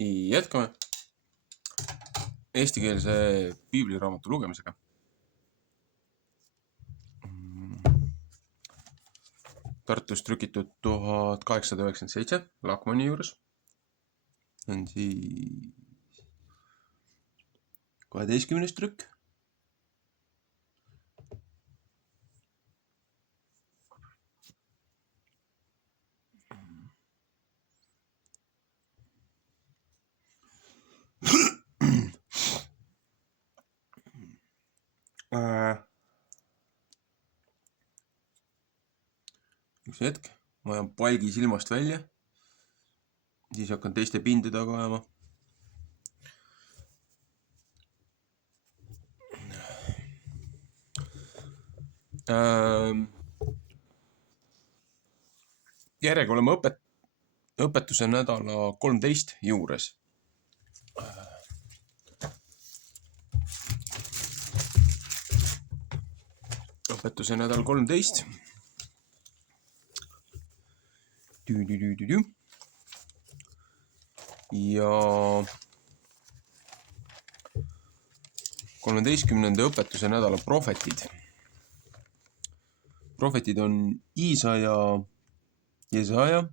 Jätkame eestikeelse piibliraamatu lugemisega. Tartus trükitud 1897 Lakmani juures. On siis 12. trükk. Üks hetk, ma ajan palgi silmast välja, siis hakkan teiste pinde taga ajama. Järjega oleme õpetuse nädala 13 juures. Õpetuse nädal 13. Ja 13. õpetuse nädala prohvetid. Prohvetid on Iisa ja Jesaja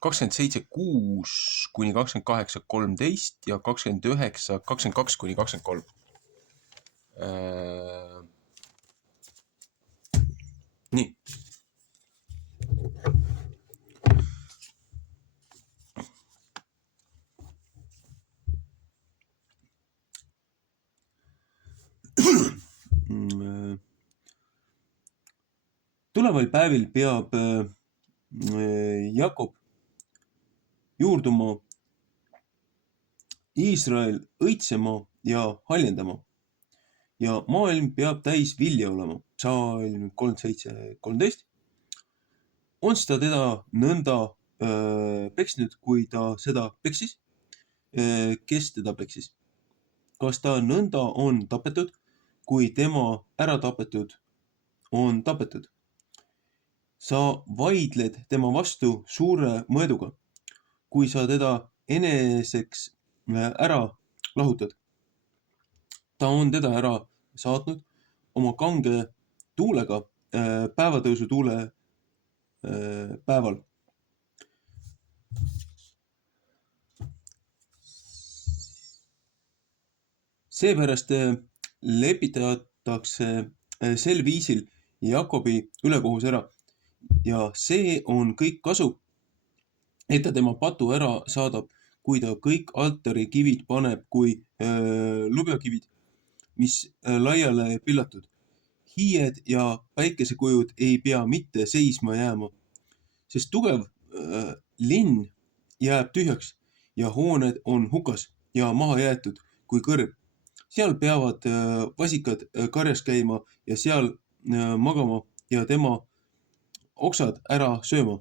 27:6 kuni 28:13 ja 29:22 kuni 23. Nii. Tuleval päevil peab Jakob juurduma, Iisrael õitsema ja haljendama ja maailm peab täis vilja olema. Psalm 37:13. On seda teda nõnda peksnud, kui ta seda peksis? Kes teda peksis? Kas ta nõnda on tapetud, kui tema ära tapetud on tapetud? Sa vaidled tema vastu suure mõõduga, kui sa teda eneseks ära lahutad. Ta on teda ära saatnud oma kange tuulega päevatõusu tuule päeval. Seepärast lepitatakse sel viisil Jakobi ülekohus ära ja see on kõik kasu, et ta tema patu ära saadab, kui ta kõik altari kivid paneb kui lubjakivid, mis laiale pillatud. Hiied ja päikesekujud ei pea mitte seisma jääma, sest tugev linn jääb tühjaks ja hooned on hukas ja maha jäetud kui kõrb. Seal peavad vasikad karjas käima ja seal magama ja tema oksad ära sööma.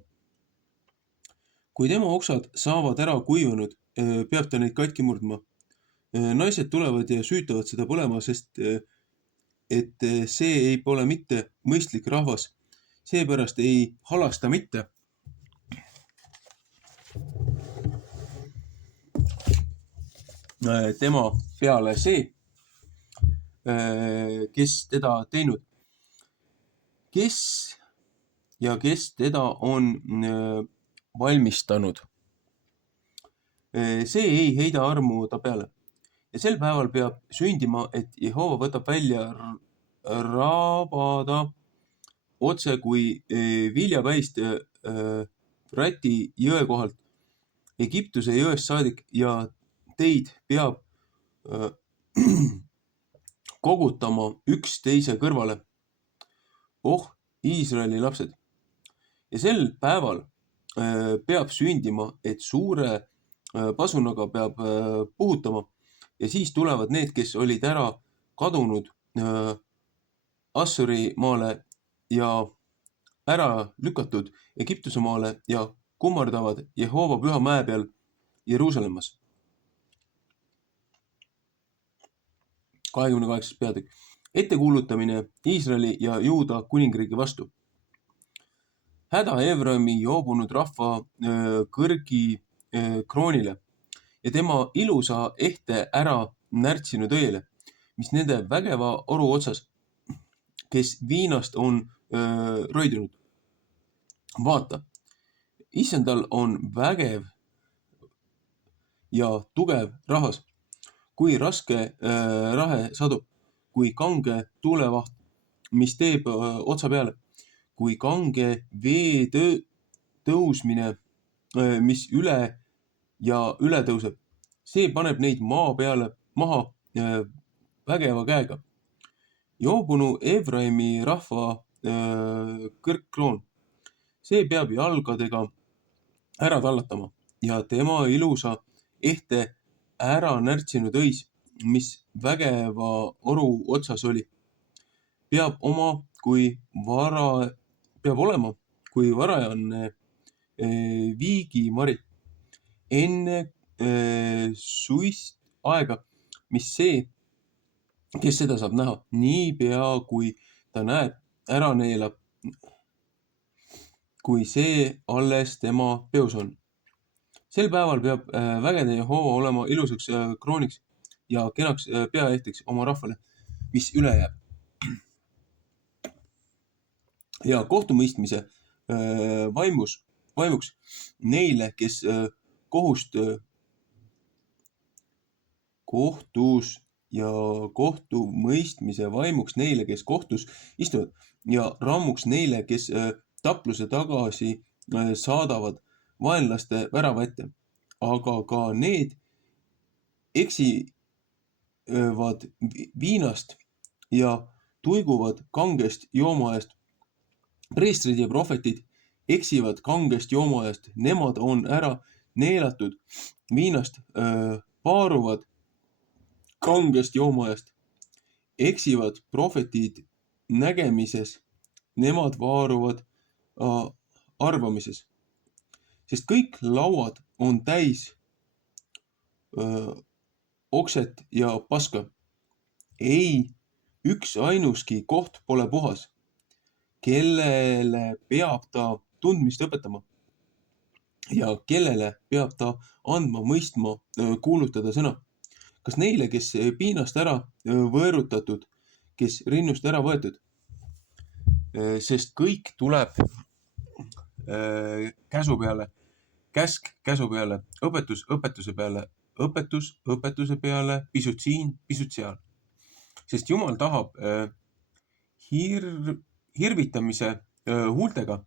Kui tema oksad saavad ära kuivanud, peab ta neid katki murdma. Naised tulevad ja süütavad seda põlema, sest et see ei pole mitte mõistlik rahvas. Seepärast ei halasta mitte. Tema peale see, kes teda teinud. Kes teda on valmistanud. See ei heida armu ta peale. Ja sel päeval peab sündima, et Jehova võtab välja rabada otse kui viljapäist Frati jõe kohalt, Egiptuse jõest saadik ja teid peab kogutama üks teise kõrvale. Oh, Iisraeli lapsed. Ja sel päeval peab sündima, et suure pasunaga peab puhutama ja siis tulevad need, kes olid ära kadunud Assuri maale ja ära lükatud Egiptuse maale ja kummardavad Jehova püha mäe peal Jeruusalemmas. 28. peatükk. Ettekuulutamine Iisraeli ja Juuda kuningriigi vastu. Häda Evrami joobunud rahva kõrgi kroonile ja tema ilusa ehte ära närtsinud õiele, mis nende vägeva oru otsas, kes viinast on roidunud. Vaata, issandal on vägev ja tugev rahvas, kui raske rahe sadub, kui kange tuulevaht, mis teeb otsa peale, kui kange vee tõusmine, mis üle ja üle tõuseb. See paneb neid maa peale maha vägeva käega. Joobunu Efraimi rahva kõrgkroon, see peab jalgadega ära tallatama ja tema ilusa ehte ära närtsinud õis, mis vägeva oru otsas oli, peab olema kui varajane viigimari enne suist aega, mis see, kes seda saab näha, niipea kui ta näeb, ära neelab, kui see alles tema peos on. Sel päeval peab vägede Jehova olema ilusaks krooniks ja kenaks peaehteks oma rahvale, mis üle jääb. Ja kohtumõistmise vaimuks neile, kes kohtus ja kohtumõistmise vaimuks neile, kes kohtus istuvad ja rammuks neile, kes tapluse tagasi saadavad vaenlaste värava ette, aga ka need eksivad viinast ja tuiguvad kangest joomaajast. Preestrid ja prohvetid eksivad kangest joomaajast, nemad on ära neelatud viinast, paaruvad kangest joomaajast, eksivad prohvetid nägemises, nemad vaaruvad arvamises. Sest kõik lauad on täis okset ja paska. Ei, üks ainuski koht pole puhas, kellele peab ta tundmist õpetama ja kellele peab ta andma mõistma kuulutada sõna. Kas neile, kes piinast ära võõrutatud, kes rinnust ära võetud? Sest kõik tuleb käsu peale, käsk käsu peale, õpetus õpetuse peale, õpetus õpetuse peale, pisut siin, pisut seal. Sest Jumal tahab hirvitamise huultega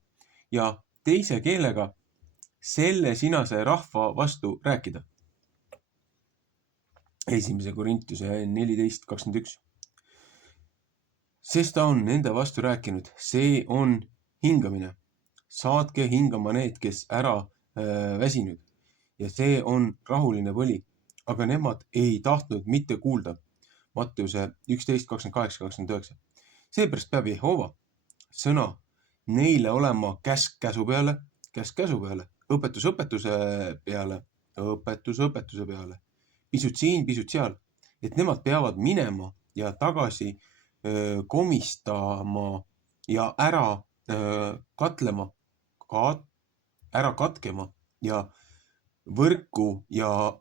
ja teise keelega selle sinase rahva vastu rääkida. 1. Korintuse 14:21. Sest ta on nende vastu rääkinud, see on hingamine. Saatke hingama need, kes ära väsinud ja see on rahuline võli, aga nemad ei tahtnud mitte kuulda. Matteuse 11:28-29. Seepärast peab Jehova sõna neile olema käsk käsu peale, õpetus õpetuse peale, õpetus õpetuse peale, pisut siin, pisut seal, et nemad peavad minema ja tagasi komistama ja ära katkema ja võrku ja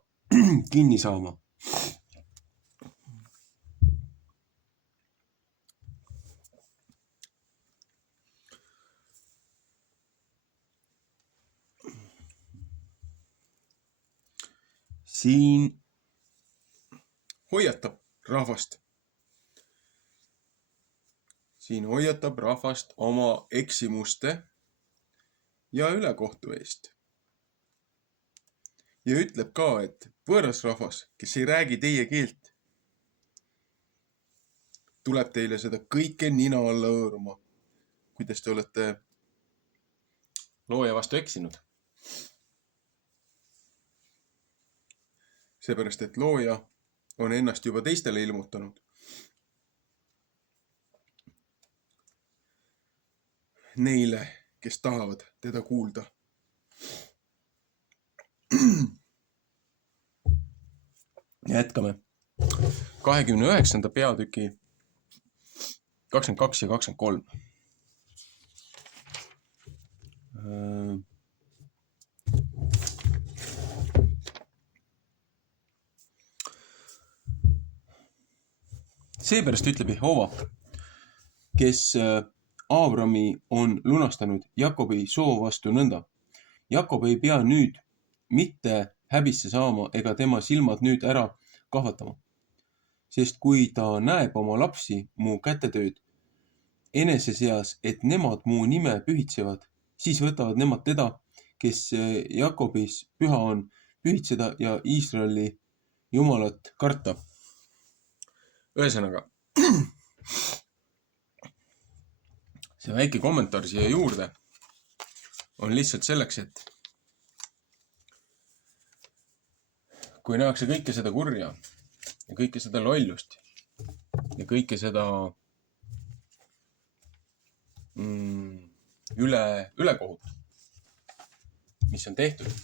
kinni saama. Siin hoiatab rahvast oma eksimuste ja ülekohtu eest. Ja ütleb ka, et võõras rahvas, kes ei räägi teie keelt, tuleb teile seda kõike nina alla hõõruma, kuidas te olete looja vastu eksinud. Seepärast, et looja on ennast juba teistele ilmutanud. Neile, kes tahavad teda kuulda. Jätkame 29. peatüki 22 ja 23. seepärast ütleb Jehova, kes Aabrami on lunastanud Jakobi soo vastu nõnda. Jakob ei pea nüüd mitte häbisse saama ega tema silmad nüüd ära kahvatama. Sest kui ta näeb oma lapsi mu kätetööd enese seas, et nemad mu nime pühitsevad, siis võtavad nemad teda, kes Jakobis püha on, pühitseda ja Iisraeli Jumalat karta. Ühesõnaga, see väike kommentaar siia juurde on lihtsalt selleks, et kui nähakse kõike seda kurja ja kõike seda lollust ja kõike seda ülekohut, mis on tehtud,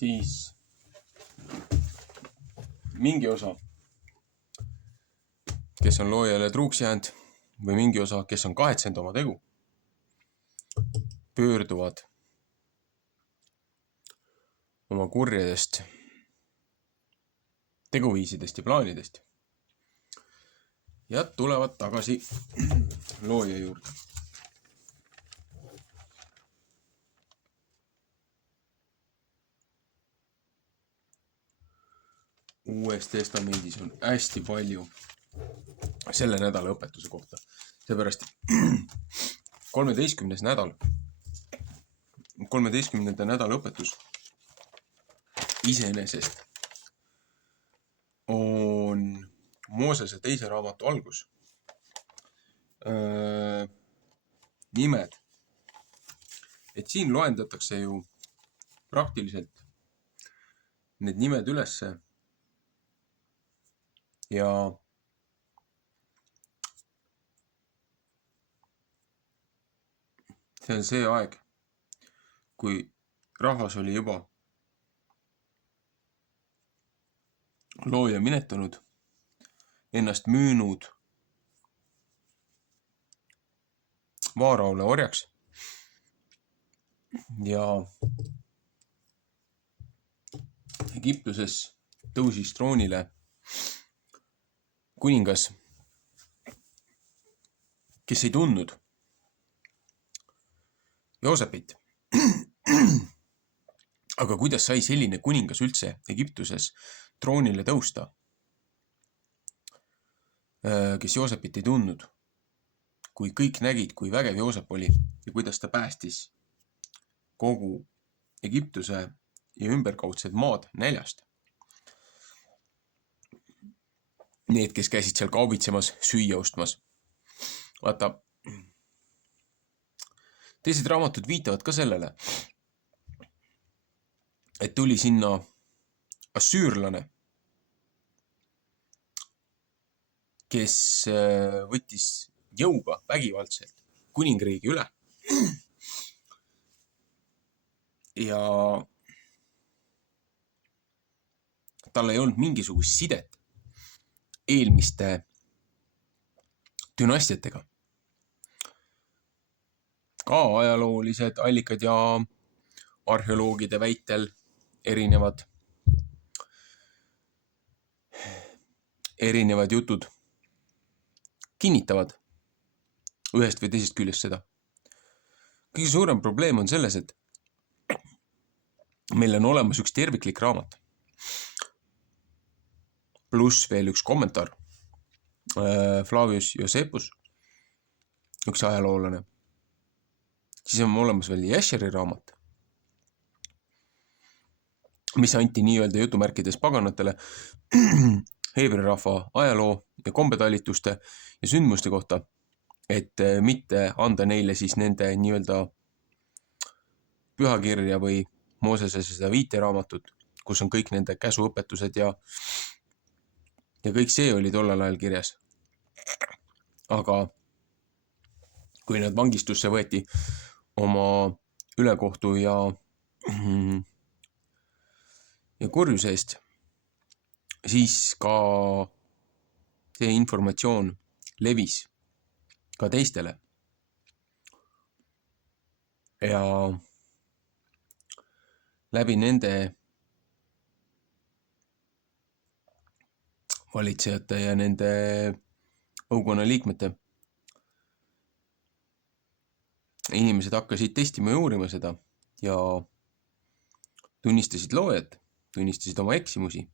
siis mingi osa, kes on loojale truuks jäänud või mingi osa, kes on kahetsenud oma tegu, pöörduvad oma kurjadest teguviisidest ja plaanidest ja tulevad tagasi looja juurde. Uues testamendis on hästi palju selle nädala õpetuse kohta. Seepärast 13. nädala õpetus iseenesest on Moosese 2. raamatu algus. Nimed. Et siin loendatakse ju praktiliselt need nimed ülesse ja see on see aeg, kui rahvas oli juba looja minetanud, ennast müünud Vaaraole orjaks ja Egiptuses tõusis troonile kuningas, kes ei tundnud Joosepit. Aga kuidas sai selline kuningas üldse Egiptuses troonile tõusta, kes Joosepit ei tundnud, kui kõik nägid, kui vägev Joosep oli ja kuidas ta päästis kogu Egiptuse ja ümberkaudsed maad näljast. Need, kes käisid seal kaubitsemas, süüa ostmas. Vaata, teised raamatud viitavad ka sellele, et tuli sinna assüürlane, kes võttis jõuga vägivaldselt kuningriigi üle ja tal ei olnud mingisugust sidet eelmiste dünastiatega. Ka ajaloolised allikad ja arheoloogide väitel erinevad jutud kinnitavad ühest või teisest küljest seda. Kõige suurem probleem on selles, et meil on olemas üks terviklik raamat. Pluss veel üks kommentaar. Flavius Josephus, üks ajaloolane. Siis on olemas veel Jesheri raamat, mis anti nii-öelda jutumärkides paganatele heebri rahva ajaloo ja kombetalituste ja sündmuste kohta, et mitte anda neile siis nende nii-öelda pühakirja või Moosese seda 5 raamatut, kus on kõik nende käsuõpetused ja kõik see oli tollel ajal kirjas. Aga kui nad vangistusse võeti oma ülekohtu ja kurjuse eest, siis ka see informatsioon levis ka teistele. Ja läbi nende valitsejate ja nende õukonna liikmete. Inimesed hakkasid testima ja uurima seda ja tunnistasid loojat, tunnistasid oma eksimusi.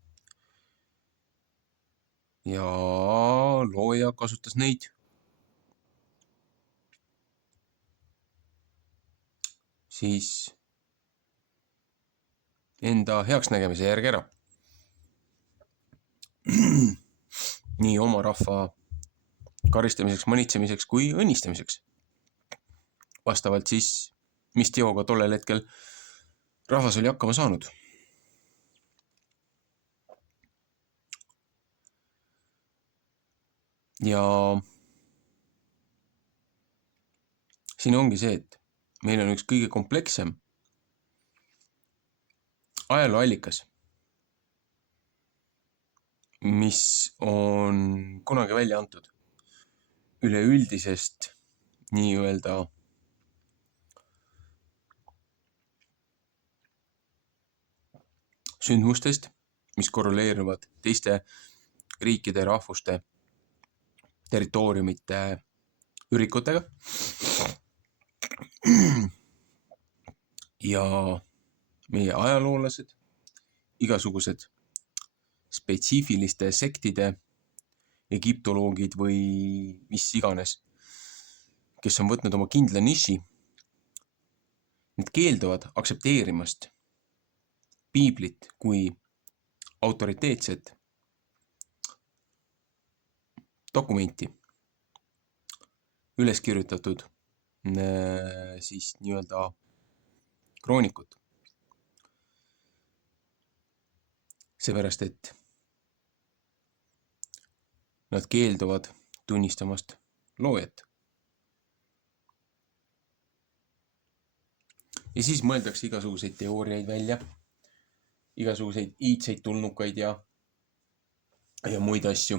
Ja looja kasutas neid siis enda heaksnägemise järgi ära. Nii oma rahva karistamiseks, manitsemiseks kui õnnistamiseks. Vastavalt siis, mis teoga tollel hetkel rahvas oli hakkama saanud. Ja siin ongi see, et meil on üks kõige komplekssem ajalooallikas, mis on kunagi välja antud üleüldisest nii-öelda sündmustest, mis korreleeruvad teiste riikide, rahvuste, territooriumite ürikutega. Ja meie ajaloolased, igasugused spetsiifiliste sektide, egiptoloogid või mis iganes, kes on võtnud oma kindla niši, need keelduvad aktsepteerimast piiblit kui autoriteetset dokumenti, üles kirjutatud siis nii-öelda kroonikut. Seepärast, et nad keelduvad tunnistamast loojat. Ja siis mõeldakse igasuguseid teooriaid välja, igasuguseid iidseid tulnukaid ja muid asju,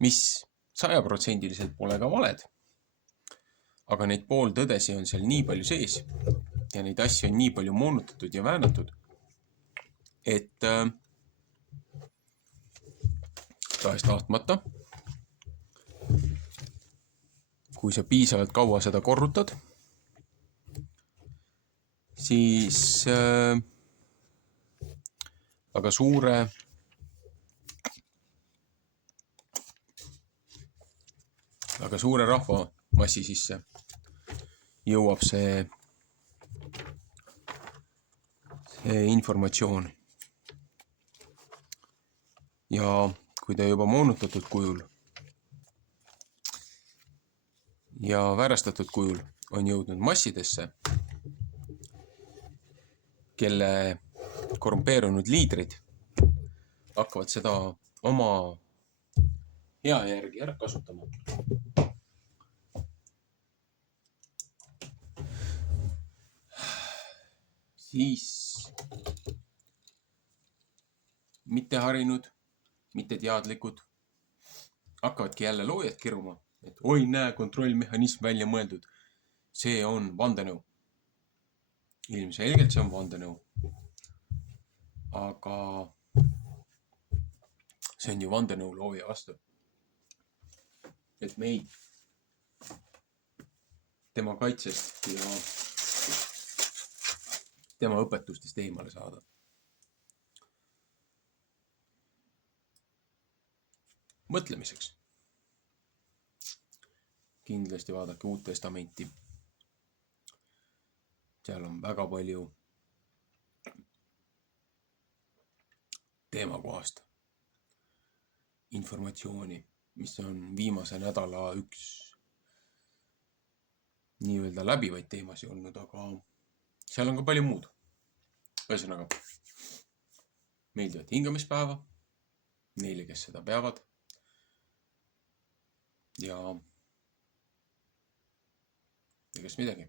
mis 100% pole ka valed. Aga neid pooltõdesi on seal nii palju sees ja neid asju on nii palju moonutatud ja väänatud, et tahes-tahtmata, kui sa piisavalt kaua seda korrutad, siis väga suure rahvamassi sisse jõuab see informatsioon. Ja kui ta juba moonutatud kujul ja väärastatud kujul on jõudnud massidesse, kelle korrumpeerunud liidrid hakkavad seda oma hea järgi ära kasutama, siis mitteharinud, mitteteadlikud hakkavadki jälle loojat kiruma, et oi näe, kontrollmehhanism välja mõeldud. See on vandenõu. Ilmselgelt see on vandenõu. Aga see on ju vandenõu looja vastu. Et meid tema kaitsest ja tema õpetustest eemale saada. Mõtlemiseks. Kindlasti vaadake Uut Testamenti. Seal on väga palju teemakohast informatsiooni, mis on viimase nädala üks nii-öelda läbivaid teemasi olnud, aga seal on ka palju muud. Ühesõnaga, meeldivat hingamispäeva neile, kes seda peavad. Ja kes midagi.